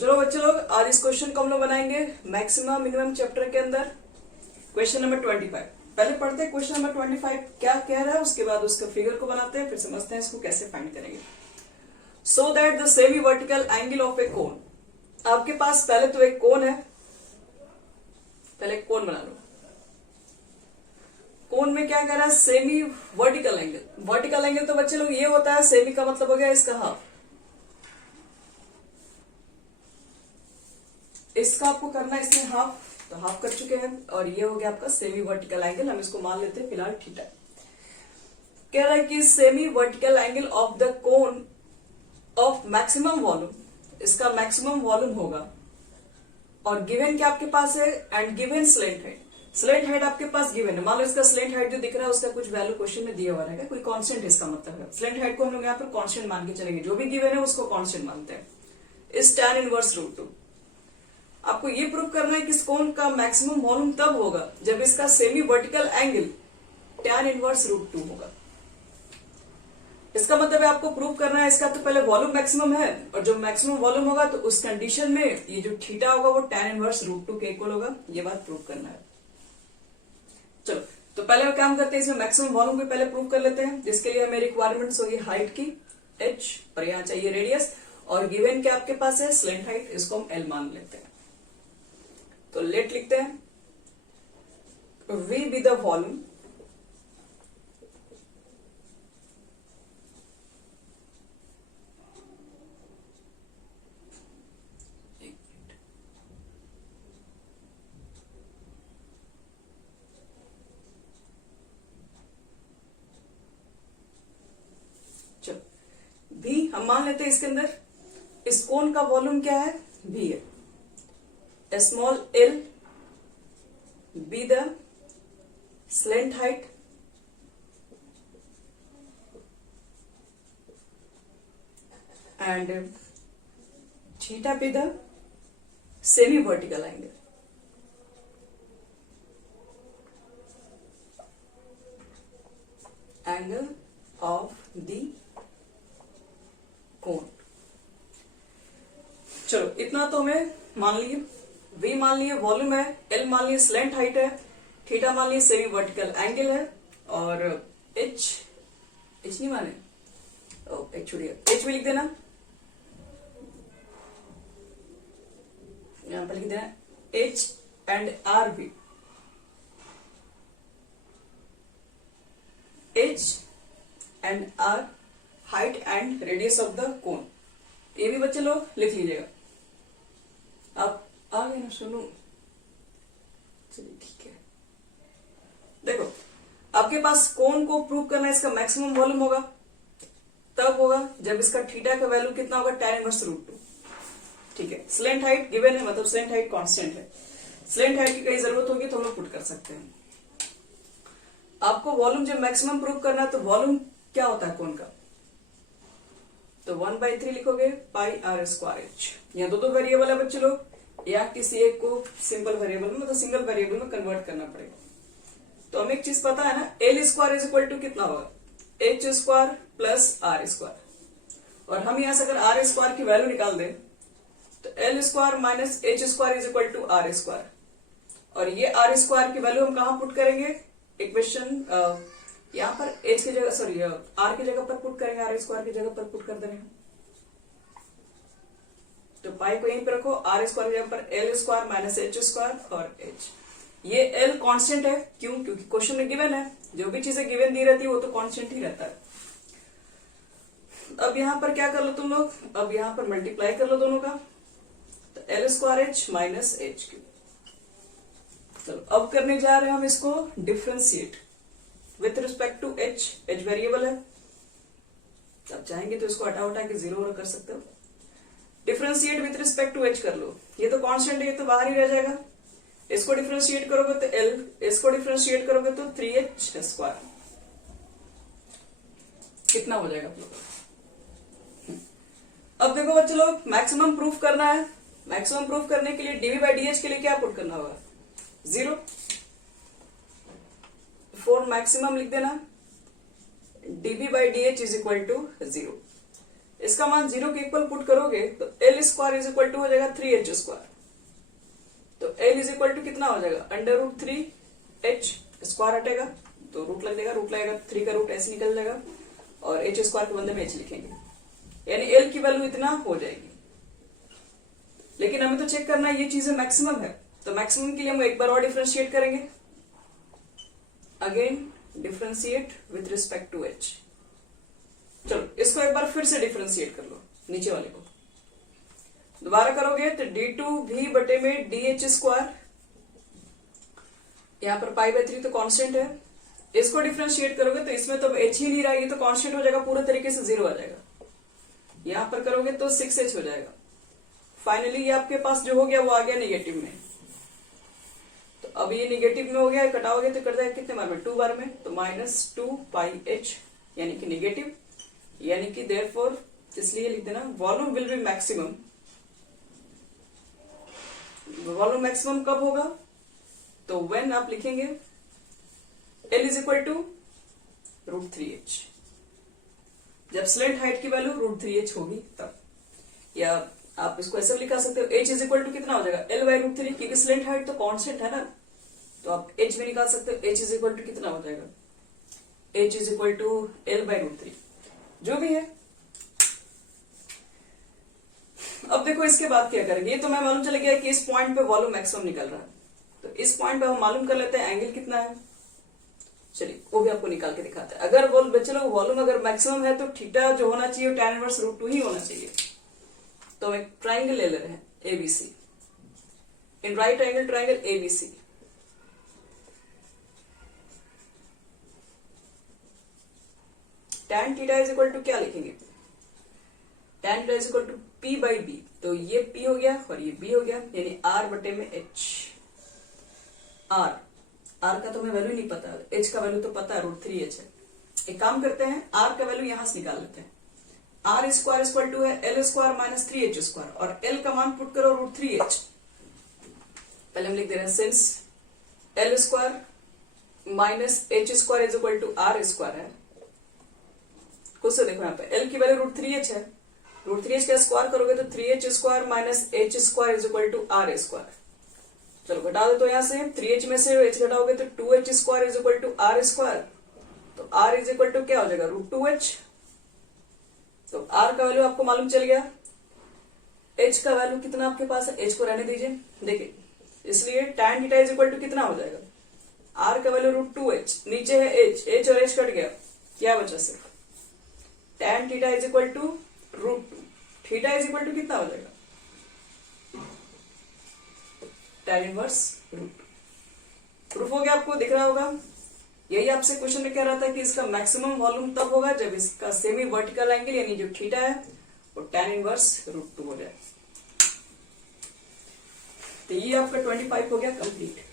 चलो बच्चे लोग आज इस क्वेश्चन को हम लोग बनाएंगे मैक्सिमम मिनिमम चैप्टर के अंदर क्वेश्चन नंबर 25। पहले पढ़ते हैं क्वेश्चन नंबर 25 क्या कह रहा है, उसके बाद उसका फिगर को बनाते हैं, फिर समझते हैं इसको कैसे फाइंड करेंगे। So that the semi vertical angle of a cone, आपके पास पहले तो एक कोन है, पहले एक कोन बना लो। कोन में क्या कह रहा है, semi vertical angle. Vertical angle तो बच्चे लोग ये होता है, सेमी का मतलब हो गया इसका हाफ। इसका आपको करना है इसमें हाफ, तो हाफ कर चुके हैं और ये हो गया आपका सेमी वर्टिकल एंगल। हम इसको मान लेते हैं फिलहाल थीटा। कह रहा है कि semi vertical angle of the cone of maximum volume, इसका मैक्सिमम वॉल्यूम होगा। और गिवन क्या आपके पास है, and given slant height. Slant height आपके पास गिवन है, मान लो इसका स्लेंट हाइट जो दिख रहा है उसका कुछ वैल्यू क्वेश्चन में दिया हुआ रहेगा, कोई कांस्टेंट है इसका मतलब है। स्लेंट हाइट को हम लोग यहाँ पर कांस्टेंट मान के चलेंगे, जो भी गिवन है उसको कांस्टेंट मानते हैं। इस tan इनवर्स रूट 2 आपको ये प्रूव करना है कि इस कोन का मैक्सिमम वॉल्यूम तब होगा जब इसका semi vertical angle tan inverse root 2 होगा। इसका मतलब है आपको प्रूव करना है इसका तो पहले वॉल्यूम मैक्सिमम है, और जब मैक्सिमम वॉल्यूम होगा तो उस कंडीशन में ये जो थीटा होगा वो tan इनवर्स रूट 2 के इक्वल होगा। ये बात प्रूव करना है। चलो तो पहले काम करते हैं, इसमें मैक्सिमम वॉल्यूम भी पहले प्रूव कर लेते हैं, जिसके लिए हमें रिक्वायरमेंट्स होगी हाइट की h और यहाँ चाहिए रेडियस, और गिवन क्या आपके पास है स्लेंट हाइट, इसको हम L मान लेते हैं। तो लेट लिखते हैं, V बी द वॉल्यूम भी हम मान लेते हैं इसके अंदर इस कोन का वॉल्यूम क्या है, V है। Small l be the slant height and theta be the semi vertical angle. Angle of the cone. चलो इतना तो हमें मान लिए, V मान लिए वॉल्यूम है, L मान लिए स्लेंट हाइट है, थीटा मान लिए सेमी वर्टिकल एंगल है, और H नहीं माने, H छोड़िए, H भी लिख देना, यहां पर लिख देना H एंड R भी। H and R height and radius of the cone, ये भी बच्चे लोग लिख लीजिएगा। आप आ गए ना, सुनो चलिए ठीक है। देखो आपके पास कोन को प्रूव करना है, इसका मैक्सिमम वॉल्यूम होगा तब होगा जब इसका थीटा का वैल्यू कितना होगा, tan इनवर्स रूट 2। ठीक है, स्लेंट हाइट गिवन है, मतलब स्लेंट हाइट कांस्टेंट है। स्लेंट हाइट की कहीं जरूरत होगी तो हम लोग पुट कर सकते हैं। आपको वॉल्यूम जब मैक्सिमम प्रूव करना है तो वॉल्यूम क्या होता है कोन का, तो 1/3 लिखोगे पाई r स्क्वायर h। यहाँ दो वेरिएबल है बच्चे लोग, या किसी एक को सिंपल वेरिएबल में मतलब सिंगल वेरिएबल में कन्वर्ट करना पड़ेगा। तो हमें एक चीज पता है ना, L square is equal to कितना होगा, H square plus R square. और हम यहां से अगर आर स्क्वायर की वैल्यू निकाल दें तो L square minus H square is equal to R square. और ये आर स्क्वायर की वैल्यू हम कहां पुट करेंगे, इक्वेशन यहाँ पर एच की जगह, सॉरी आर की जगह पर पुट करेंगे, आर स्क्वायर की जगह पर पुट कर देंगे। तो पाई को यहीं पे रखो, आर स्क्वायर की जगह पर L square minus H square और एच। ये एल कांस्टेंट है, क्यों, क्योंकि क्वेश्चन में गिवन है, जो भी चीजें गिवन दी रहती है वो तो कांस्टेंट ही रहता है। अब यहां पर क्या कर लो तुम लोग, अब यहां पर मल्टीप्लाई कर लो दोनों का, तो L square H minus H cube. चलो अब करने जा रहे हैं हम इसको differentiate with respect to H. H variable है, आप चाहेंगे तो इसको हटा के 0 कर सकते हो। Differentiate with respect to H कर लो, ये तो कांस्टेंट है, ये तो बाहर ही रह जाएगा। इसको डिफ्रेंशिएट करोगे तो एल, इसको डिफ्रेंशिएट करोगे तो 3h स्क्वायर। कितना हो जाएगा अब देखो बच्चे लोग, मैक्सिमम प्रूफ करना है। मैक्सिमम प्रूफ करने के लिए डीवी बाई डी एच के लिए क्या पुट करना होगा, 0। फॉर मैक्सिमम लिख देना dv by dh is equal to 0। इसका मान 0 के इक्वल पुट करोगे तो L square is equal to हो जाएगा 3h स्क्वायर। तो एल इज इक्वल टू कितना हो जाएगा, √3h, स्क्वायर हटेगा तो रूट लग जाएगा, रूट लगेगा 3 का रूट ऐसे निकल जाएगा और h स्क्वायर के बदले में h लिखेंगे, यानी एल की वैल्यू इतना हो जाएगी। लेकिन हमें तो चेक करना है ये चीजें मैक्सिमम है, तो मैक्सिमम के लिए हम एक बार और डिफरेंशिएट करेंगे, again differentiate with respect to h। चलो इसको एक बार फिर से डिफरेंशिएट कर लो, नीचे वाले को दोबारा करोगे तो d2v बटे में dh स्क्वायर, यहां पर π/3 तो कांस्टेंट है, इसको डिफरेंशिएट करोगे तो इसमें तो h ही नहीं रहा, ये तो कांस्टेंट हो जाएगा, पूरा तरीके से 0 आ जाएगा। यहां पर करोगे तो 6h हो जाएगा। फाइनली ये आपके पास जो हो गया वो आ गया नेगेटिव में। तो अब ये नेगेटिव में हो गया, कटाओगे तो कट जाएगा कितने बार में, 2 बार में, तो -2πh यानी कि नेगेटिव, यानी कि देयरफॉर इसलिए लिख देना volume will be maximum. Volume maximum कब होगा, तो व्हेन आप लिखेंगे L is equal to √3h, जब स्लेंट हाइट की वैल्यू √3h होगी तब। या आप इसको ऐसा लिखा सकते हो h इज इक्वल टू कितना हो जाएगा, L/√3, क्योंकि स्लेंट हाइट तो कांस्टेंट है ना, तो आप h भी निकाल सकते हो, h इज इक्वल टू कितना हो जाएगा, h is equal to L/√3, जो भी है। अब देखो इसके बाद क्या करेंगे, ये तो मैं मालूम चले गया कि इस पॉइंट पे वॉल्यूम मैक्सिमम निकल रहा है, तो इस पॉइंट पे हम मालूम कर लेते हैं एंगल कितना है। चलिए वो भी आपको निकाल के दिखाते हैं। अगर चलो वॉल्यूम अगर मैक्सिमम है तो थीटा जो होना चाहिए tan इनवर्स √2 ही होना चाहिए। तो हम एक ट्राइंगल ले रहे हैं ABC, in right angle triangle ABC। tan theta is equal to क्या लिखेंगे, tan theta is equal to P/B, तो ये P हो गया और ये B हो गया, यानी R बटे में H। R का तो हमें वैल्यू नहीं पता, H का वैल्यू तो पता है, √3h है। एक काम करते हैं, R का वैल्यू यहां से निकाल लेते हैं। R स्क्वायर इक्वल टू है L square minus 3h square, और L का मान पुट करो √3h। पहले हम लिख दे रहे हैं since L square minus h square is equal to R square है। खुद से देखो यहाँ पे L की वैल्यू √3h है, √3h का स्क्वायर करोगे तो 3h square minus h square is equal to R square. चलो घटा दो, तो यहां से 3h में से h घटाओगे तो 2h square is equal to R square, तो R इज इक्वल टू क्या हो जाएगा, √2h। तो R का वैल्यू आपको मालूम चल गया, H का वैल्यू कितना आपके पास है, H को रहने दीजिए, देखिए इसलिए tan theta is equal to कितना हो जाएगा, R का वैल्यू √2h, नीचे है H और H कट गया, क्या बचा सिर्फ tan theta is equal to √2, theta is equal to कितना हो जाएगा, tan इनवर्स √2। प्रूफ हो गया, आपको दिख रहा होगा। यही आपसे क्वेश्चन में कह रहा था कि इसका मैक्सिमम वॉल्यूम तब होगा जब इसका सेमी वर्टिकल एंगल यानी जो थीटा है वो tan इनवर्स √2 हो जाए। तो ये आपका 25 हो गया कंप्लीट।